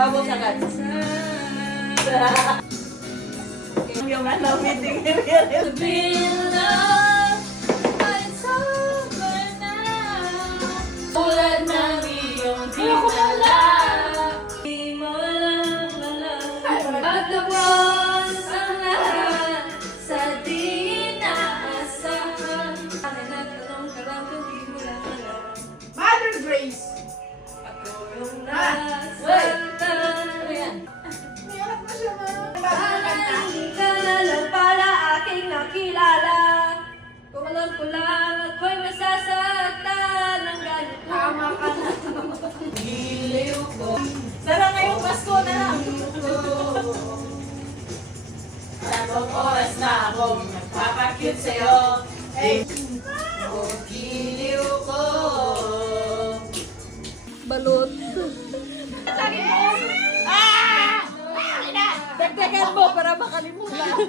Bubbles agad. Yung ano, meeting area. To be in love, but it's over now. Tulad ng iyong dinala, di mo lang alam. Pagtapos ang lahat sa di inaasahan. Akin at tanong ka lang kung di mo lang alam. Mother Grace! Ako yung nasaktan. Mayroon na siya, ma. Hindi ka na lang pala aking nakilala. Kung alam ko lang ako'y masasaktan ng ganito. Tama ka na. Giliw ko. Sana ngayong Pasko na lang. Tatlong oras na akong nagpapakute sa'yo. Hey! Oh, giliw ko. Balot. Lagi mo! Ah! Dagdagan mo para makalimutan.